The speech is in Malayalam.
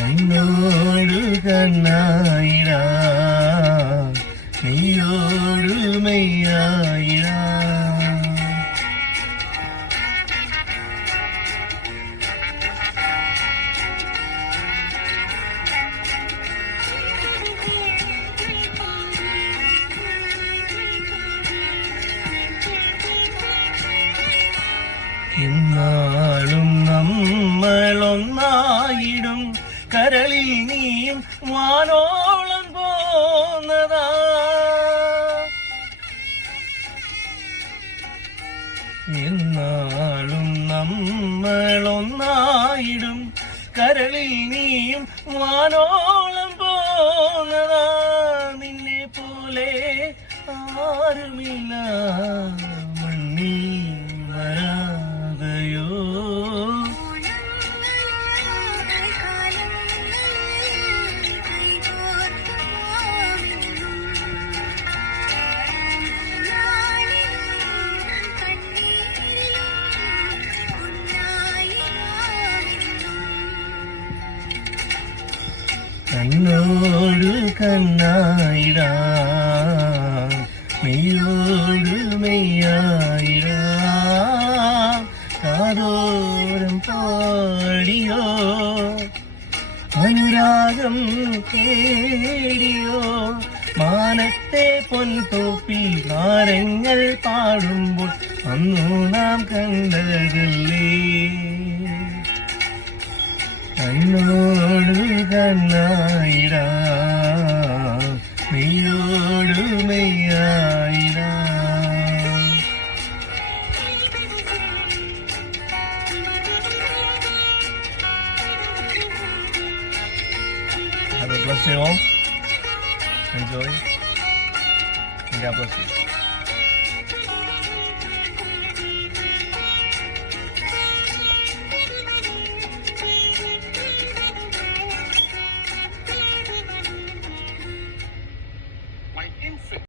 എന്നോട് കണ്ണായിടാ നീയോട് മെയ്യായിടാ എന്നാളും നമ്മളൊന്നായിടും കരളിൽ നീയും വാനോളം പോന്നതാ എന്നാളും നമ്മളൊന്നായിടും കരളിൽ നീയും വാനോളം പോന്നതാ നിന്നെ പോലെ ആരുമില്ല മണ്ണി വരാതയോ കണ്ണോട് കണ്ണായിടാ മെയ്യോട് മെയ്യായിടാ കാതോരം പാടിയോ അനുരാഗം തേടിയോ മാനത്തെ പൊൻതോപ്പിൽ താരങ്ങൾ പാടുമ്പോൾ അന്നു നാം കണ്ടതല്ലേ കണ്ണോട് കണ്ണായിടാ മെയ്യോട് മെയ്യായിടാ Have a blessed day all. Enjoy. And God bless you.